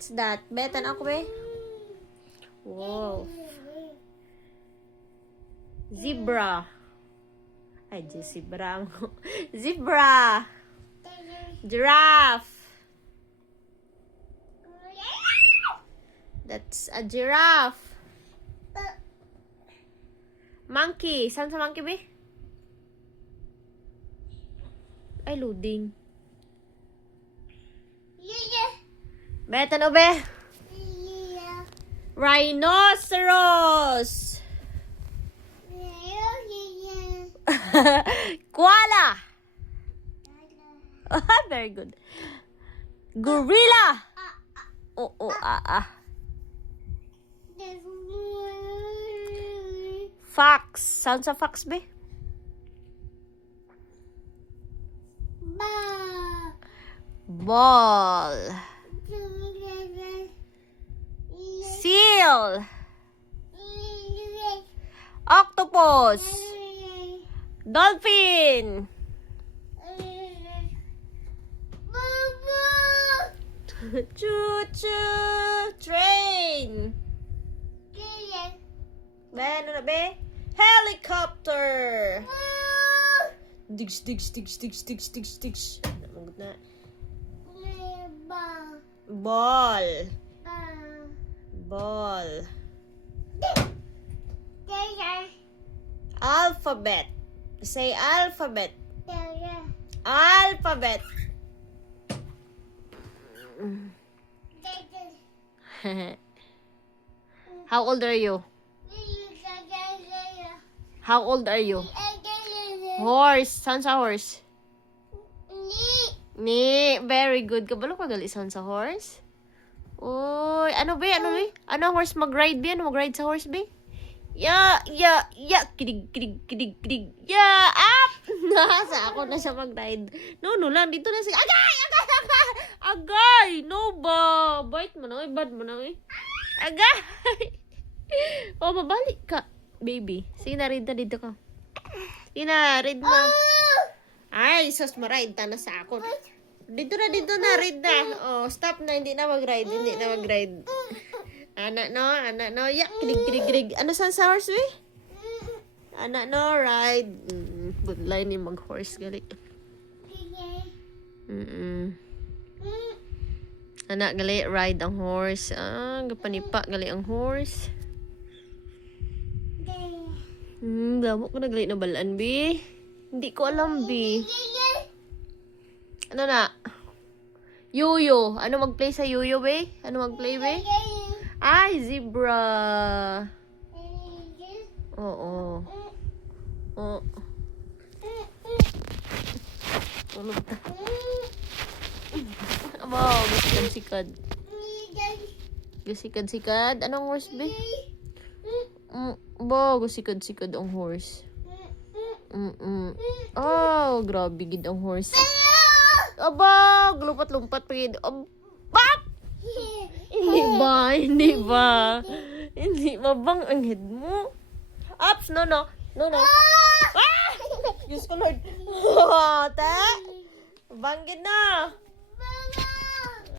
What's that? Betan ako be? Wolf. Zebra. Ay, zebra. Zebra. Giraffe. That's a giraffe. Monkey. Saan sa monkey be? Ay, loading. Betan o be? Rhinoceros. Koala. Very good. Gorilla. Fox. Sounds of fox be? Ball. Seal. Octopus. Dolphin. Choo-choo. Train. Ano na be? Helicopter. Digs. Namangot na. Ball. Alphabet. Say alphabet. Alphabet. How old are you? How old are you? Horse. Sounds a horse. Ni. Very good. Kabalo ka gali sound sa horse? Uy, ano be? Ano ang horse mag-ride be? Ano mag-ride sa horse be? Ya. Kidig. Ya, up! Nasa ako na siya mag-ride. No, lang. Dito na siya. Agay! No ba? Bite mo na, bad mo na, Agay! O, mabalik ka, baby. Sige na, read na dito ka. Sige na, read mo. Ay, sus, ma-ride ta na sa ako. Dito na, read na. Oh, stop na, hindi na mag-ride. Anak no, ya, kirig. Ano saan sa horse, we? Anak no, ride. Good line yung mag-horse, gali. Anak, gali, ride ang horse. Gapanipa, gali ang horse. Gamo ko na gali na balaan, bi. Hindi ko alam, bi. Ano na? Yoyo. Ano mag-play sa yoyo, be? Ano mag-play, be? Ay, zebra. Oo. Tulog na. Wow, gusikad. Gusikad. Anong horse, be? Gusikad ang horse. Oh, grabe gid ang horse. Aba, lumpat pagid. Bap! Hindi ba? Hindi mabang ang head mo. Ups, no. Ah! Diyos ko, Lord. Te? Banggit na.